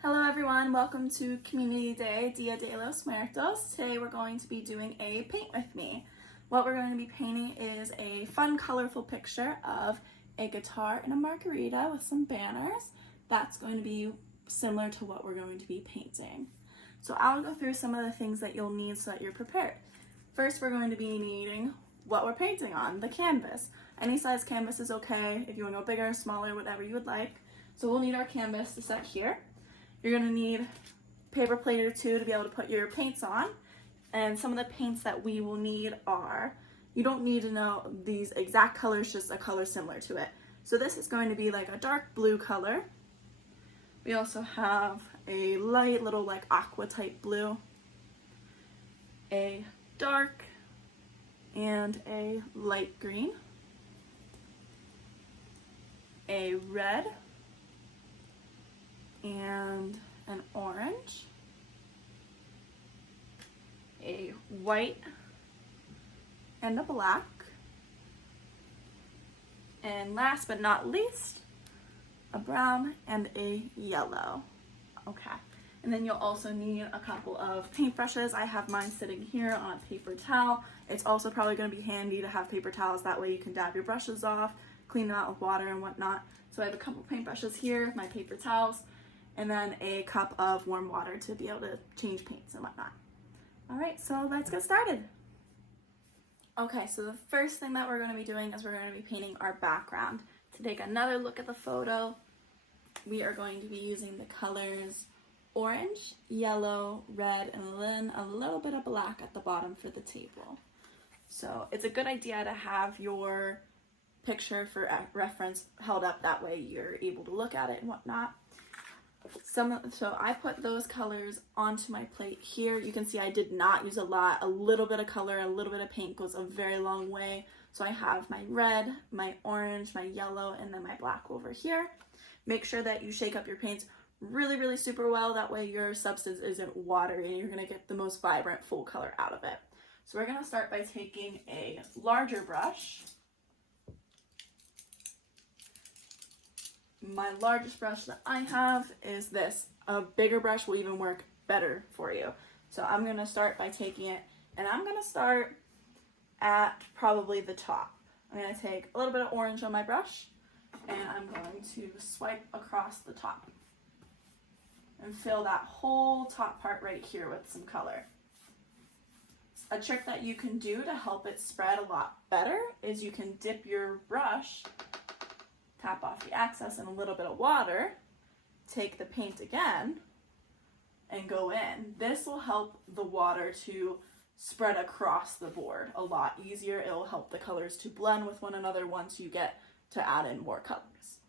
Hello everyone, welcome to Community Day, Dia de los Muertos. Today we're going to be doing a paint with me. What we're going to be painting is a fun, colorful picture of a guitar and a margarita with some banners. That's going to be similar to what we're going to be painting. So I'll go through some of the things that you'll need so that you're prepared. First, we're going to be needing what we're painting on, the canvas. Any size canvas is okay, if you want to go bigger, smaller, whatever you would like. So we'll need our canvas to set here. You're going to need a paper plate or two to be able to put your paints on. And some of the paints that we will need are, you don't need to know these exact colors, just a color similar to it. So this is going to be like a dark blue color. We also have a light little like aqua type blue, a dark, and a light green, a red, and an orange, a white, and a black, and last but not least, a brown and a yellow. Okay, and then you'll also need a couple of paintbrushes. I have mine sitting here on a paper towel. It's also probably going to be handy to have paper towels, that way you can dab your brushes off, clean them out with water and whatnot. So I have a couple paintbrushes here, my paper towels, and then a cup of warm water to be able to change paints and whatnot. All right, so let's get started. Okay, so the first thing that we're going to be doing is we're going to be painting our background. To take another look at the photo, we are going to be using the colors orange, yellow, red, and then a little bit of black at the bottom for the table. So it's a good idea to have your picture for reference held up, that way you're able to look at it and whatnot. So I put those colors onto my plate here. You can see I did not use a lot. A little bit of color, a little bit of paint goes a very long way. So I have my red, my orange, my yellow, and then my black over here. Make sure that you shake up your paints really super well. That way your substance isn't watery and you're going to get the most vibrant full color out of it. So we're going to start by taking a larger brush. My largest brush that I have is this. A bigger brush will even work better for you. So I'm going to start by taking it, and I'm going to start at probably the top. I'm going to take a little bit of orange on my brush, and I'm going to swipe across the top and fill that whole top part right here with some color. A trick that you can do to help it spread a lot better is you can dip your brush, tap off the excess in a little bit of water, take the paint again, and go in. This will help the water to spread across the board a lot easier. It will help the colors to blend with one another once you get to add in more colors.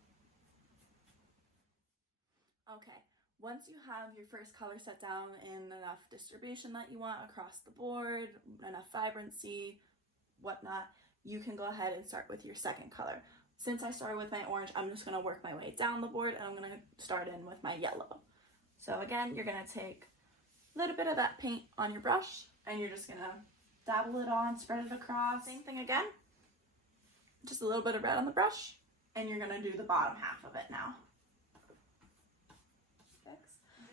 Okay, once you have your first color set down in enough distribution that you want across the board, enough vibrancy, whatnot, you can go ahead and start with your second color. Since I started with my orange, I'm just going to work my way down the board, and I'm going to start in with my yellow. So again, you're going to take a little bit of that paint on your brush, and you're just going to dabble it on, spread it across. Same thing again. Just a little bit of red on the brush, and you're going to do the bottom half of it now.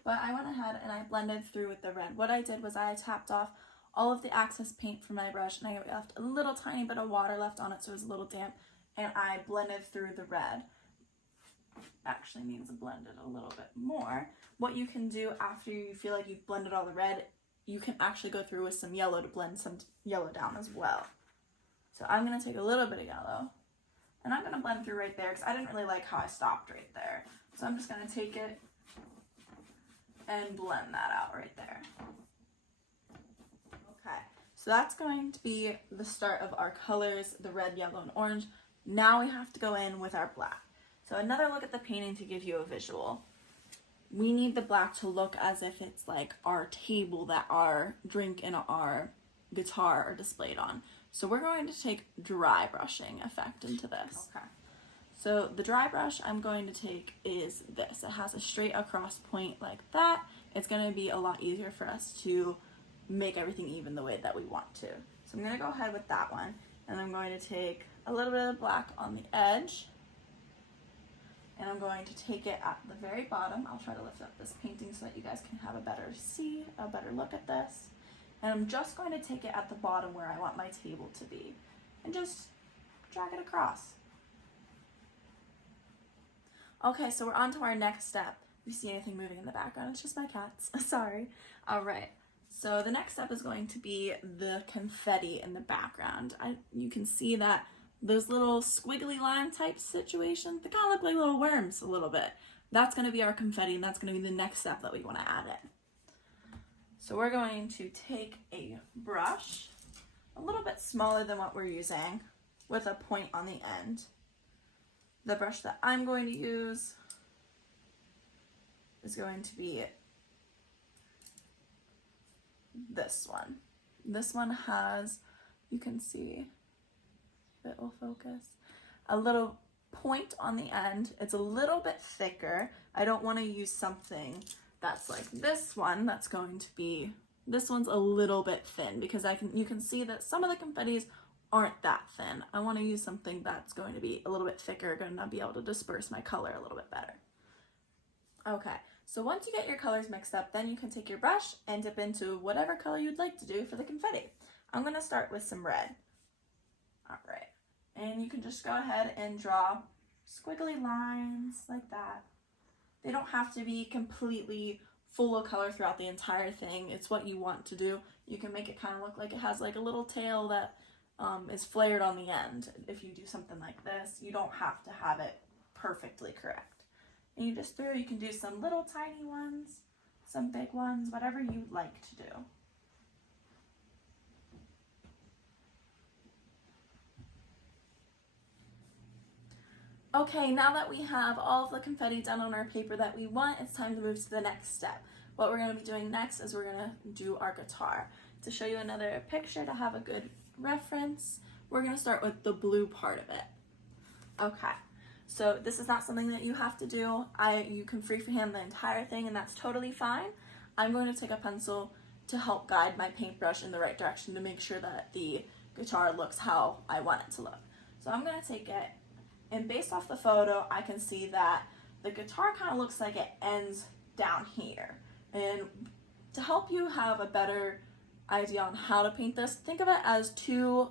But I went ahead and I blended through with the red. What I did was I tapped off all of the excess paint from my brush, and I left a little tiny bit of water left on it so it was a little damp. And I blended through the red. Actually means blended a little bit more. What you can do after you feel like you've blended all the red, you can actually go through with some yellow to blend some yellow down as well. So I'm going to take a little bit of yellow, and I'm going to blend through right there because I didn't really like how I stopped right there. So I'm just going to take it and blend that out right there. Okay, so that's going to be the start of our colors, the red, yellow, and orange. Now we have to go in with our black. So another look at the painting to give you a visual. We need the black to look as if it's like our table that our drink and our guitar are displayed on. So we're going to take dry brushing effect into this. Okay. So the dry brush I'm going to take is this. It has a straight across point like that. It's going to be a lot easier for us to make everything even the way that we want to. So I'm going to go ahead with that one, and I'm going to take a little bit of black on the edge and I'm going to take it at the very bottom. I'll try to lift up this painting so that you guys can have a better look at this. And I'm just going to take it at the bottom where I want my table to be and just drag it across. Okay, so we're on to our next step. If you see anything moving in the background, it's just my cats. Sorry. All right. So the next step is going to be the confetti in the background. You can see that those little squiggly line type situations, they kind of look like little worms a little bit. That's going to be our confetti, and that's going to be the next step that we want to add in. So we're going to take a brush, a little bit smaller than what we're using, with a point on the end. The brush that I'm going to use is going to be this one. This one has, you can see, it will focus, a little point on the end. It's a little bit thicker. I don't want to use something that's like this one. That's going to be, this one's a little bit thin because you can see that some of the confettis aren't that thin. I want to use something that's going to be a little bit thicker, going to be able to disperse my color a little bit better. Okay, so once you get your colors mixed up, then you can take your brush and dip into whatever color you'd like to do for the confetti. I'm going to start with some red. All right, and you can just go ahead and draw squiggly lines like that. They don't have to be completely full of color throughout the entire thing. It's what you want to do. You can make it kind of look like it has like a little tail that is flared on the end. If you do something like this, you don't have to have it perfectly correct. And you can do some little tiny ones, some big ones, whatever you'd like to do. Okay, now that we have all of the confetti done on our paper that we want, it's time to move to the next step. What we're going to be doing next is we're going to do our guitar. To show you another picture to have a good reference, we're going to start with the blue part of it. Okay, so this is not something that you have to do. You can freehand the entire thing, and that's totally fine. I'm going to take a pencil to help guide my paintbrush in the right direction to make sure that the guitar looks how I want it to look. So I'm going to take it, and based off the photo, I can see that the guitar kind of looks like it ends down here. And to help you have a better idea on how to paint this, think of it as two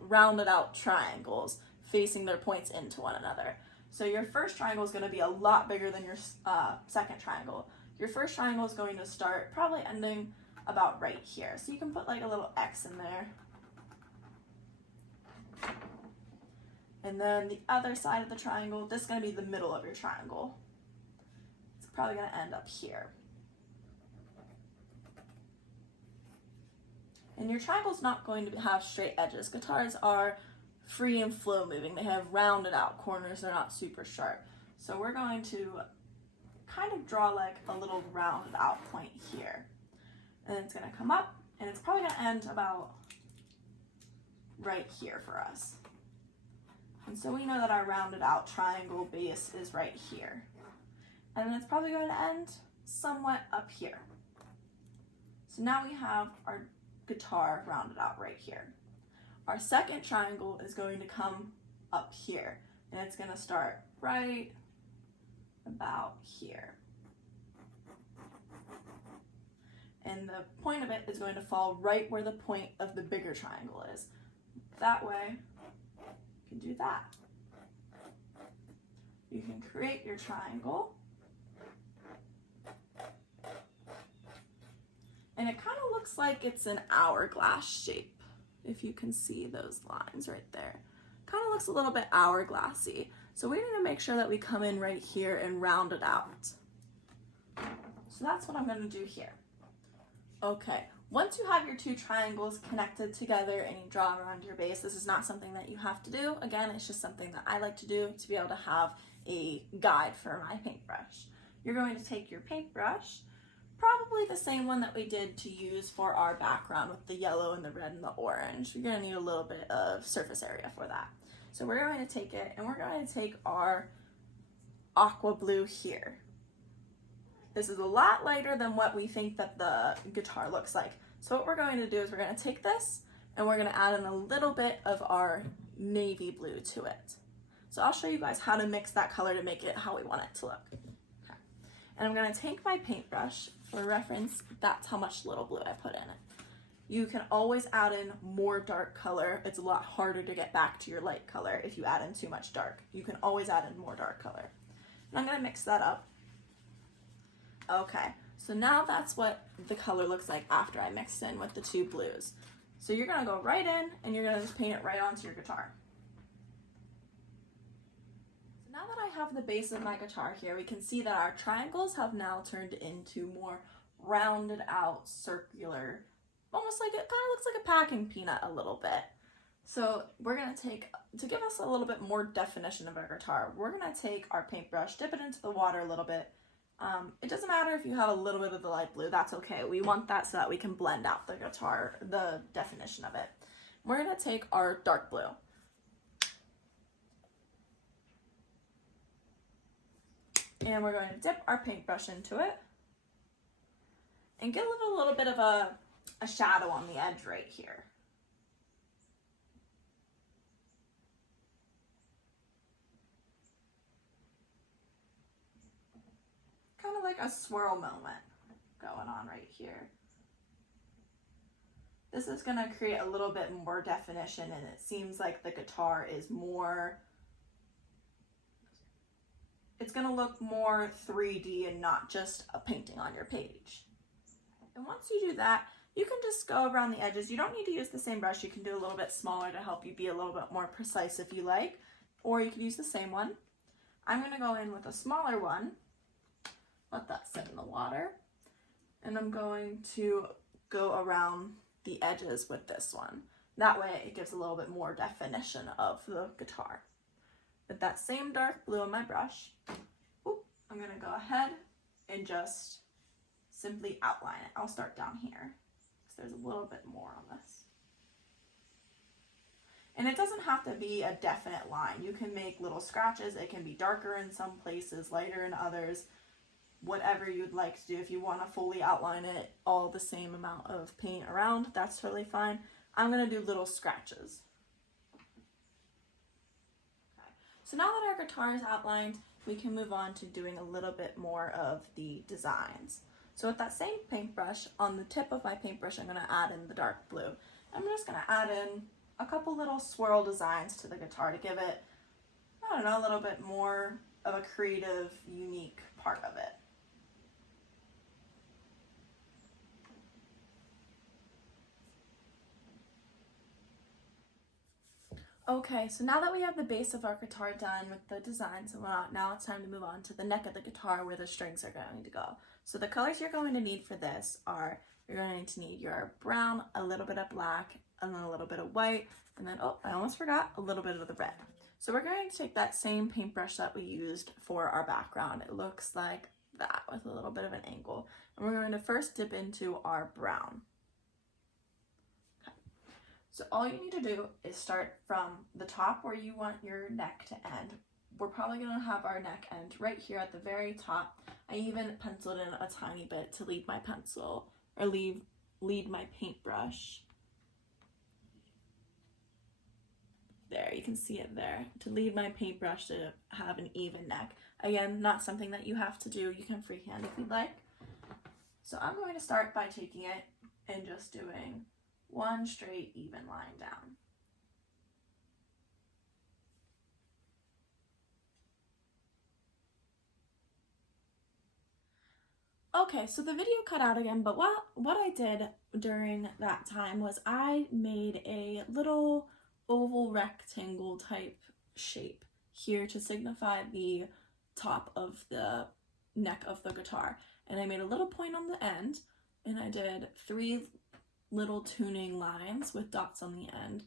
rounded out triangles facing their points into one another. So your first triangle is going to be a lot bigger than your second triangle. Your first triangle is going to start probably ending about right here. So you can put like a little X in there. And then the other side of the triangle, this is going to be the middle of your triangle. It's probably going to end up here. And your triangle's not going to have straight edges. Guitars are free and flow moving. They have rounded out corners. They're not super sharp. So we're going to kind of draw like a little rounded out point here. And it's going to come up, and it's probably going to end about right here for us. And so we know that our rounded out triangle base is right here. And then it's probably going to end somewhat up here. So now we have our guitar rounded out right here. Our second triangle is going to come up here, and it's going to start right about here. And the point of it is going to fall right where the point of the bigger triangle is. That way, you can do that. You can create your triangle. And it kind of looks like it's an hourglass shape, if you can see those lines right there. Kind of looks a little bit hourglassy. So we need to make sure that we come in right here and round it out. So that's what I'm going to do here. Okay, once you have your two triangles connected together and you draw around your base, this is not something that you have to do. Again, it's just something that I like to do to be able to have a guide for my paintbrush. You're going to take your paintbrush, probably the same one that we did to use for our background with the yellow and the red and the orange. You're going to need a little bit of surface area for that. So we're going to take it and we're going to take our aqua blue here. This is a lot lighter than what we think that the guitar looks like. So what we're going to do is we're going to take this and we're going to add in a little bit of our navy blue to it. So I'll show you guys how to mix that color to make it how we want it to look. Okay. And I'm gonna take my paintbrush. For reference, that's how much little blue I put in it. You can always add in more dark color. It's a lot harder to get back to your light color if you add in too much dark. You can always add in more dark color. And I'm gonna mix that up. Okay, so now that's what the color looks like after I mixed in with the two blues. So you're gonna go right in and you're gonna just paint it right onto your guitar. So now that I have the base of my guitar here, we can see that our triangles have now turned into more rounded out circular, almost like it kind of looks like a packing peanut a little bit. So we're gonna take, to give us a little bit more definition of our guitar, we're gonna take our paintbrush, dip it into the water a little bit. It doesn't matter if you have a little bit of the light blue, that's okay. We want that so that we can blend out the guitar, the definition of it. We're gonna take our dark blue. And we're going to dip our paintbrush into it and give it a little bit of a shadow on the edge right here. Kind of like a swirl moment going on right here. This is going to create a little bit more definition, and it seems like the guitar is more, it's going to look more 3D and not just a painting on your page. And once you do that, you can just go around the edges. You don't need to use the same brush. You can do a little bit smaller to help you be a little bit more precise if you like, or you can use the same one. I'm going to go in with a smaller one. Let that sit in the water. And I'm going to go around the edges with this one. That way it gives a little bit more definition of the guitar. With that same dark blue on my brush, I'm going to go ahead and just simply outline it. I'll start down here because there's a little bit more on this. And it doesn't have to be a definite line. You can make little scratches. It can be darker in some places, lighter in others. Whatever you'd like to do. If you want to fully outline it, all the same amount of paint around, that's totally fine. I'm going to do little scratches. Okay. So now that our guitar is outlined, we can move on to doing a little bit more of the designs. So with that same paintbrush, on the tip of my paintbrush, I'm going to add in the dark blue. I'm just going to add in a couple little swirl designs to the guitar to give it, I don't know, a little bit more of a creative, unique part of it. Okay, so now that we have the base of our guitar done with the designs and whatnot, now it's time to move on to the neck of the guitar where the strings are going to go. So the colors you're going to need for this are, you're going to need your brown, a little bit of black, and then a little bit of white, and then, oh, I almost forgot, a little bit of the red. So we're going to take that same paintbrush that we used for our background. It looks like that with a little bit of an angle. And we're going to first dip into our brown. So all you need to do is start from the top where you want your neck to end. We're probably going to have our neck end right here at the very top. I even penciled in a tiny bit to lead my pencil, or lead my paintbrush. There, you can see it there. To lead my paintbrush to have an even neck. Again, not something that you have to do. You can freehand if you'd like. So I'm going to start by taking it and just doing one straight even line down. Okay, so the video cut out again, but what I did during that time was I made a little oval rectangle type shape here to signify the top of the neck of the guitar. And I made a little point on the end, and I did 3 little tuning lines with dots on the end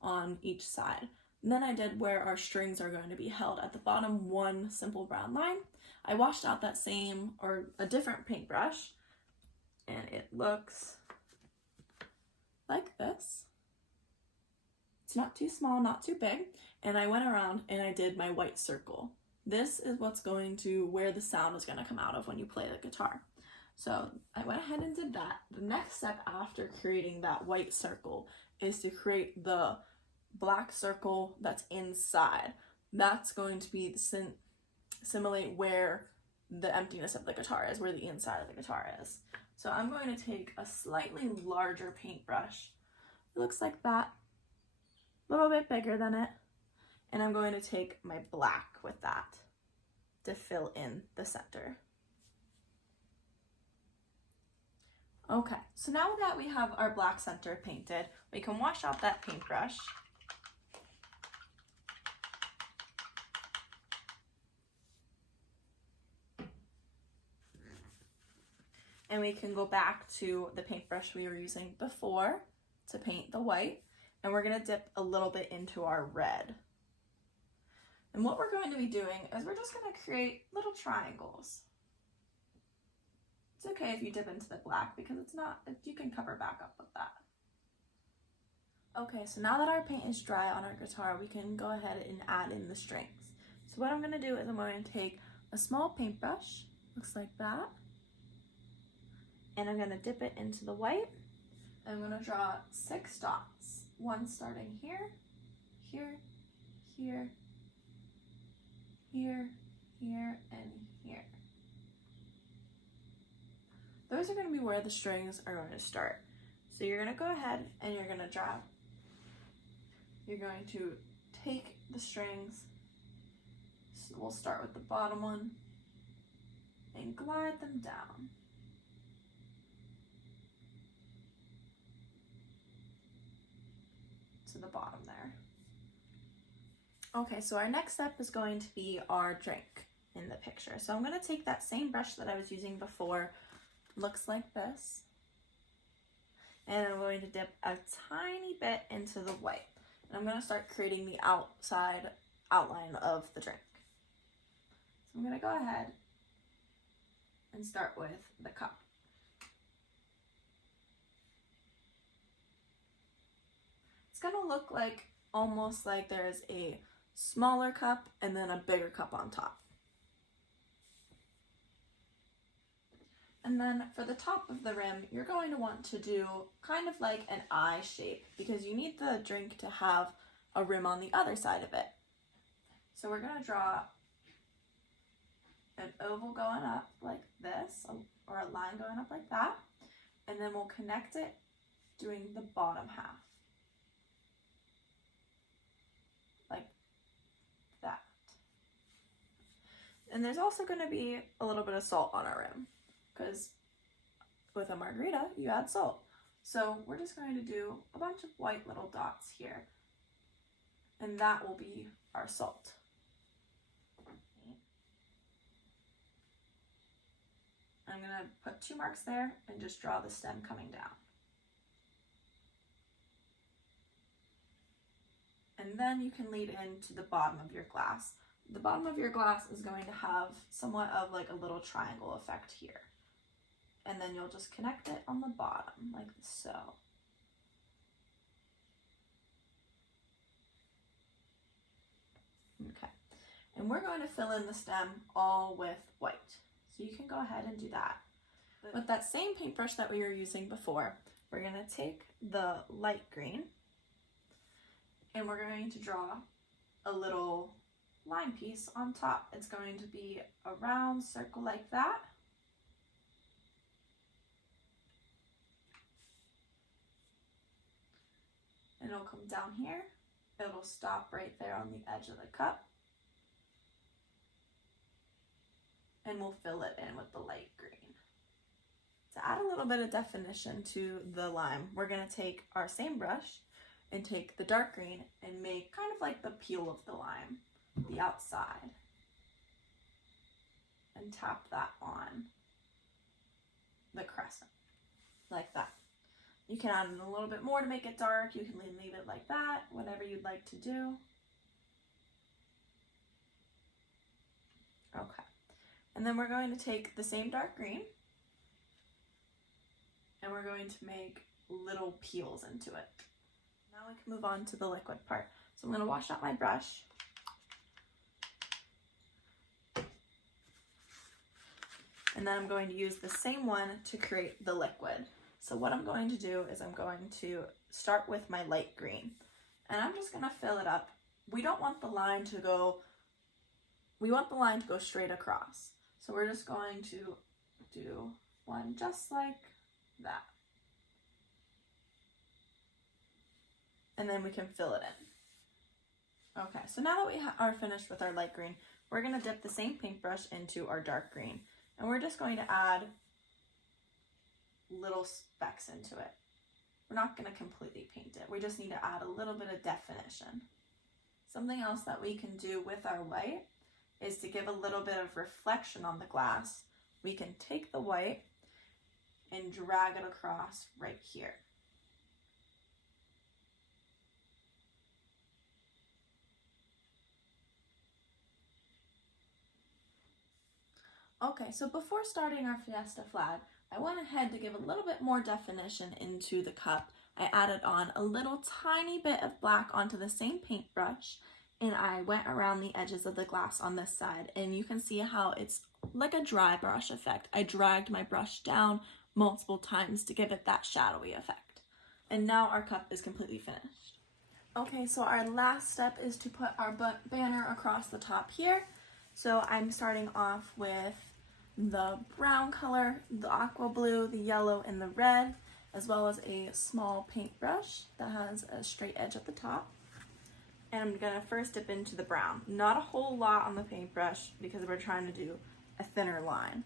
on each side. And then I did where our strings are going to be held at the bottom, 1 simple brown line. I washed out that same or a different paintbrush, and it looks like this. It's not too small, not too big. And I went around and I did my white circle. This is what's going to, where the sound is going to come out of when you play the guitar. So I went ahead and did that. The next step after creating that white circle is to create the black circle that's inside. that's going to be simulate where the emptiness of the guitar is, where the inside of the guitar is. So I'm going to take a slightly larger paintbrush. It looks like that, a little bit bigger than it. And I'm going to take my black with that to fill in the center. Okay, so now that we have our black center painted, we can wash out that paintbrush. And we can go back to the paintbrush we were using before to paint the white. And we're gonna dip a little bit into our red. And what we're going to be doing is we're just gonna create little triangles. It's okay if you dip into the black because you can cover back up with that. Okay, so now that our paint is dry on our guitar, we can go ahead and add in the strings. So what I'm gonna do is I'm going to take a small paintbrush, looks like that, and I'm going to dip it into the white. I'm going to draw 6 dots, one starting here, here, here, here, here, and here. Those are going to be where the strings are going to start. So you're going to go ahead and you're going to draw. You're going to take the strings, so we'll start with the bottom one, and glide them down. To the bottom there. Okay, so our next step is going to be our drink in the picture. So I'm going to take that same brush that I was using before, looks like this, and I'm going to dip a tiny bit into the white. And I'm going to start creating the outside outline of the drink. So I'm going to go ahead and start with the cup. It's gonna look like almost like there's a smaller cup and then a bigger cup on top. And then for the top of the rim, you're going to want to do kind of like an eye shape because you need the drink to have a rim on the other side of it. So we're gonna draw an oval going up like this, or a line going up like that, and then we'll connect it doing the bottom half. Like that. And there's also going to be a little bit of salt on our rim because with a margarita you add salt. So we're just going to do a bunch of white little dots here, and that will be our salt. I'm going to put 2 marks there and just draw the stem coming down. And then you can lead into the bottom of your glass. The bottom of your glass is going to have somewhat of like a little triangle effect here. And then you'll just connect it on the bottom, like so. Okay, and we're going to fill in the stem all with white. So you can go ahead and do that. With that same paintbrush that we were using before, we're going to take the light green and we're going to draw a little line piece on top. It's going to be a round circle like that. And it'll come down here. It'll stop right there on the edge of the cup. And we'll fill it in with the light green. To add a little bit of definition to the lime, we're going to take our same brush and take the dark green and make kind of like the peel of the lime, the outside, and tap that on the crescent, like that. You can add in a little bit more to make it dark. You can leave it like that, whatever you'd like to do. Okay. And then we're going to take the same dark green and we're going to make little peels into it. Now we can move on to the liquid part. So I'm going to wash out my brush. And then I'm going to use the same one to create the liquid. So what I'm going to do is I'm going to start with my light green. And I'm just going to fill it up we don't want the line to go, we want the line to go straight across. So we're just going to do one just like that. And then we can fill it in. Okay, so now that we are finished with our light green, we're going to dip the same paintbrush into our dark green. And we're just going to add little specks into it. We're not going to completely paint it. We just need to add a little bit of definition. Something else that we can do with our white is to give a little bit of reflection on the glass. We can take the white and drag it across right here. Okay, so before starting our Fiesta flag, I went ahead to give a little bit more definition into the cup. I added on a little tiny bit of black onto the same paintbrush, and I went around the edges of the glass on this side, and you can see how it's like a dry brush effect. I dragged my brush down multiple times to give it that shadowy effect. And now our cup is completely finished. Okay, so our last step is to put our banner across the top here. So I'm starting off with the brown color, the aqua blue, the yellow, and the red, as well as a small paintbrush that has a straight edge at the top. And I'm gonna first dip into the brown. Not a whole lot on the paintbrush because we're trying to do a thinner line.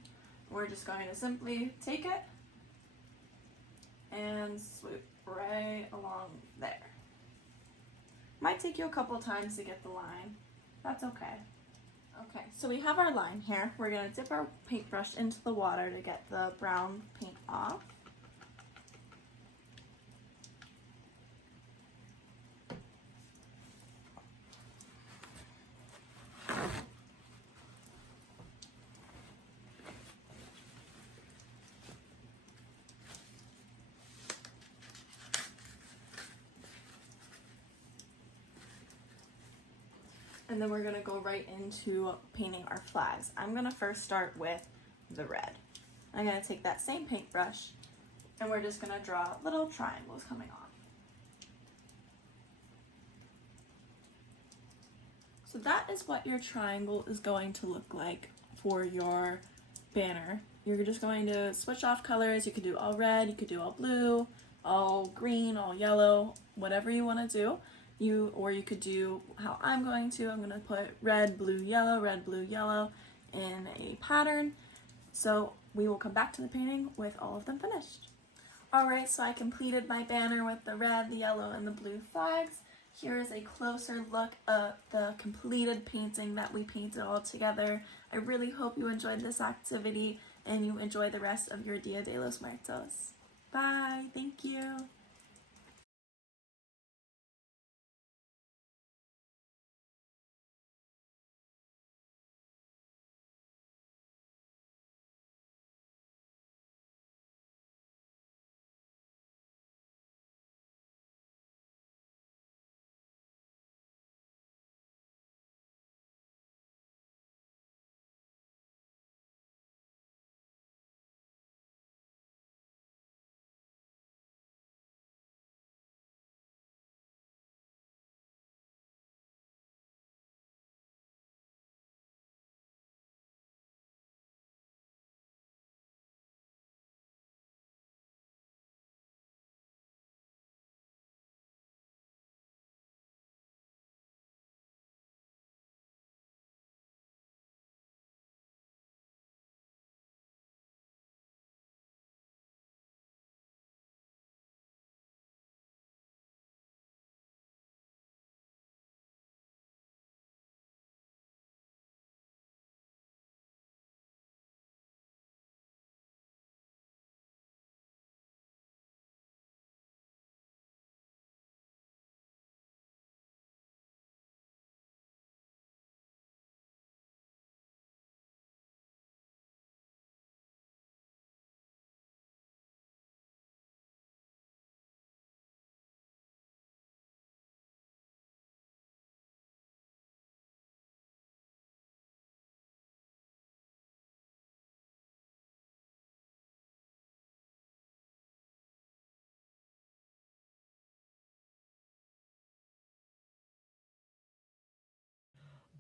We're just going to simply take it and swoop right along there. Might take you a couple times to get the line. That's okay. Okay, so we have our line here. We're gonna dip our paintbrush into the water to get the brown paint off. And then we're gonna go right into painting our flags. I'm gonna first start with the red. I'm gonna take that same paintbrush and we're just gonna draw little triangles coming on. So that is what your triangle is going to look like for your banner. You're just going to switch off colors. You could do all red, you could do all blue, all green, all yellow, whatever you wanna do. Or you could do how I'm going to. I'm gonna put red, blue, yellow in a pattern. So we will come back to the painting with all of them finished. All right, so I completed my banner with the red, the yellow, and the blue flags. Here is a closer look at the completed painting that we painted all together. I really hope you enjoyed this activity and you enjoy the rest of your Dia de los Muertos. Bye, thank you.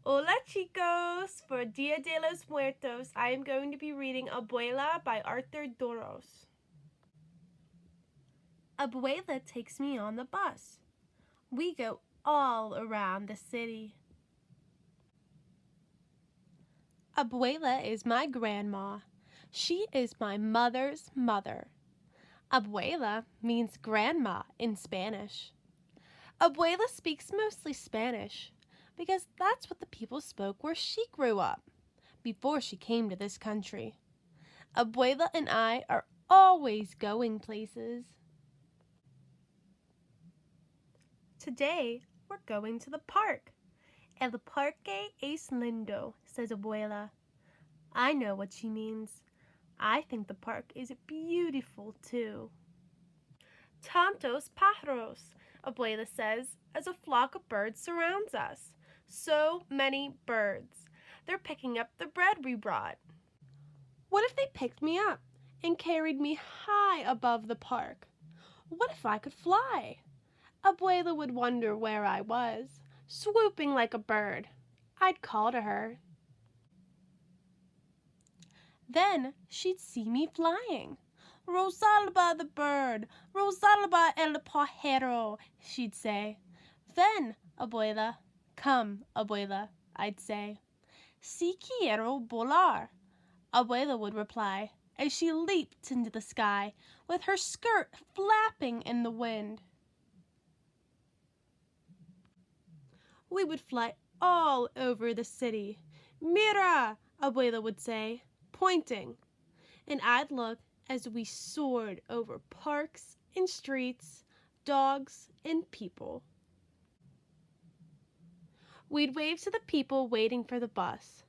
Hola chicos! For Dia de los Muertos, I am going to be reading Abuela by Arthur Dorros. Abuela takes me on the bus. We go all around the city. Abuela is my grandma. She is my mother's mother. Abuela means grandma in Spanish. Abuela speaks mostly Spanish because that's what the people spoke where she grew up before she came to this country. Abuela and I are always going places. Today, we're going to the park. El parque es lindo, says Abuela. I know what she means. I think the park is beautiful too. Tantos pájaros, Abuela says, as a flock of birds surrounds us. So many birds. They're picking up the bread we brought. What if they picked me up and carried me high above the park? What if I could fly? Abuela would wonder where I was, swooping like a bird. I'd call to her. Then she'd see me flying. Rosalba the bird, Rosalba el pájaro, she'd say. Ven, Abuela. Come, Abuela, I'd say. Si quiero volar, Abuela would reply as she leaped into the sky with her skirt flapping in the wind. We would fly all over the city. Mira, Abuela would say, pointing, and I'd look as we soared over parks and streets, dogs and people. We'd wave to the people waiting for the bus.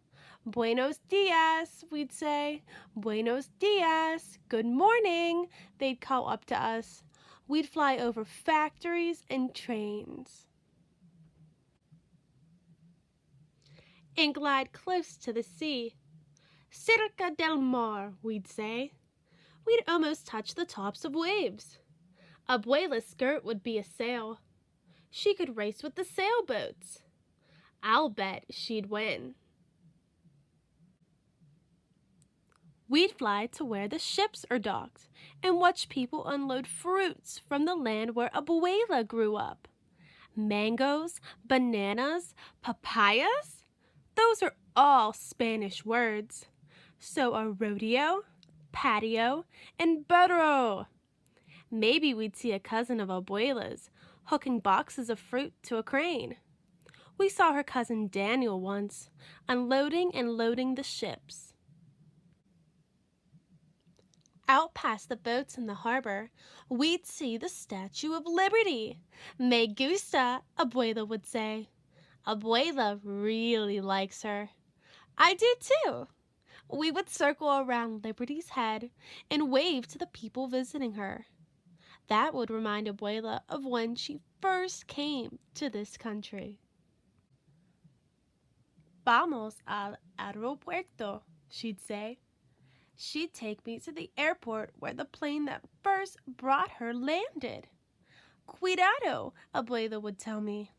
Buenos dias, we'd say. Buenos dias. Good morning, they'd call up to us. We'd fly over factories and trains and glide close to the sea. Cerca del mar, we'd say. We'd almost touch the tops of waves. Abuela's skirt would be a sail. She could race with the sailboats. I'll bet she'd win. We'd fly to where the ships are docked and watch people unload fruits from the land where Abuela grew up. Mangoes, bananas, papayas? Those are all Spanish words. So are rodeo, patio, and burro. Maybe we'd see a cousin of Abuela's hooking boxes of fruit to a crane. We saw her cousin Danielle once, unloading and loading the ships. Out past the boats in the harbor, we'd see the Statue of Liberty. Me gusta, Abuela would say. Abuela really likes her. I do too. We would circle around Liberty's head and wave to the people visiting her. That would remind Abuela of when she first came to this country. Vamos al aeropuerto, she'd say. She'd take me to the airport where the plane that first brought her landed. Cuidado, Abuela would tell me.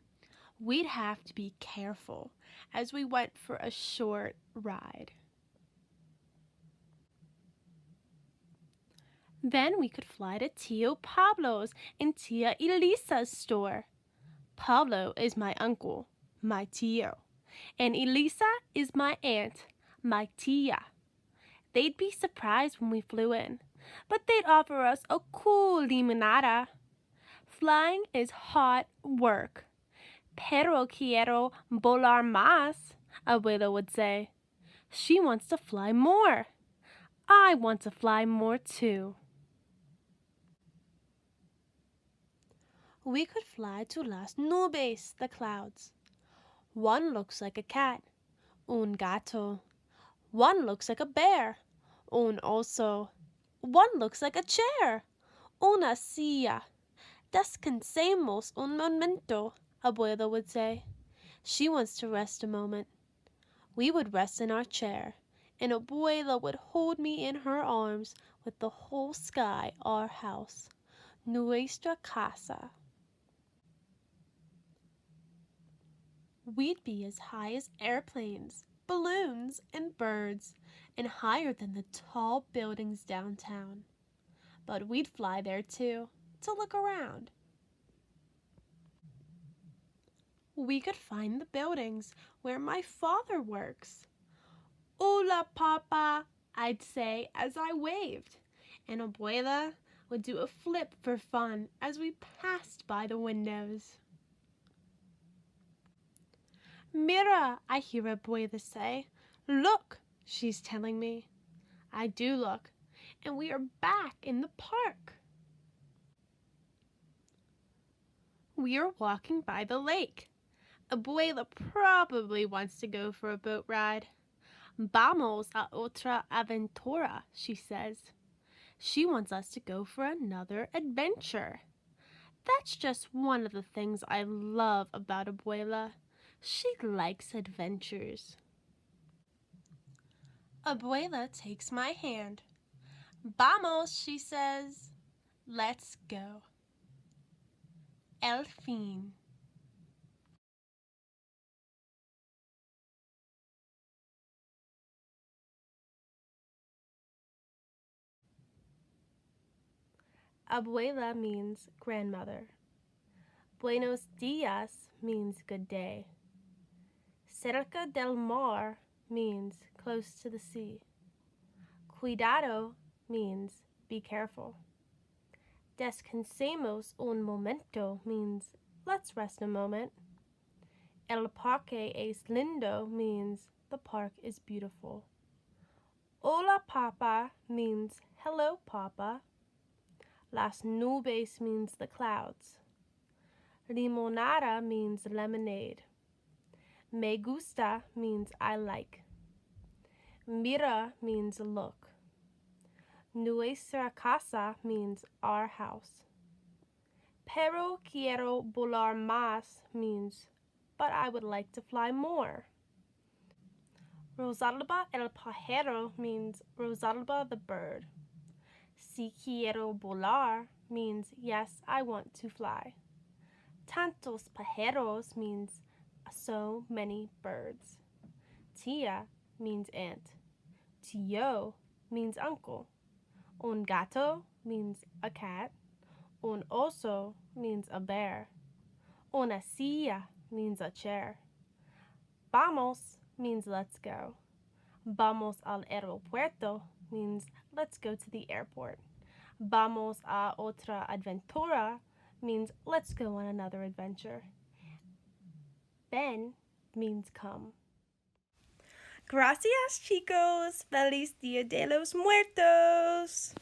We'd have to be careful as we went for a short ride. Then we could fly to Tio Pablo's and Tia Elisa's store. Pablo is my uncle, my tio, and Elisa is my aunt, my tia. They'd be surprised when we flew in, but they'd offer us a cool limonada. Flying is hard work. Pero quiero volar más, Abuela would say. She wants to fly more. I want to fly more too. We could fly to las nubes, the clouds. One looks like a cat, un gato. One looks like a bear, un oso. One looks like a chair, una silla. Descansemos un momento, Abuela would say. She wants to rest a moment. We would rest in our chair, and Abuela would hold me in her arms with the whole sky our house, nuestra casa. We'd be as high as airplanes, balloons, and birds, and higher than the tall buildings downtown. But we'd fly there too, to look around. We could find the buildings where my father works. Hola, Papa, I'd say as I waved, and Abuela would do a flip for fun as we passed by the windows. Mira, I hear Abuela say. Look, she's telling me. I do look, and we are back in the park. We are walking by the lake. Abuela probably wants to go for a boat ride. Vamos a otra aventura, she says. She wants us to go for another adventure. That's just one of the things I love about Abuela. She likes adventures. Abuela takes my hand. Vamos, she says. Let's go. El fin. Abuela means grandmother. Buenos dias means good day. Cerca del mar means close to the sea. Cuidado means be careful. Descansemos un momento means let's rest a moment. El parque es lindo means the park is beautiful. Hola, Papa means hello, Papa. Las nubes means the clouds. Limonada means lemonade. Me gusta means I like. Mira means look. Nuestra casa means our house. Pero quiero volar más means but I would like to fly more. Rosalba el pájaro means Rosalba the bird. Si quiero volar means yes, I want to fly. Tantos pájaros means so many birds. Tia means aunt. Tío means uncle. Un gato means a cat. Un oso means a bear. Una silla means a chair. Vamos means let's go. Vamos al aeropuerto means let's go to the airport. Vamos a otra aventura means let's go on another adventure. Ven means come. Gracias, chicos. Feliz Dia de los Muertos.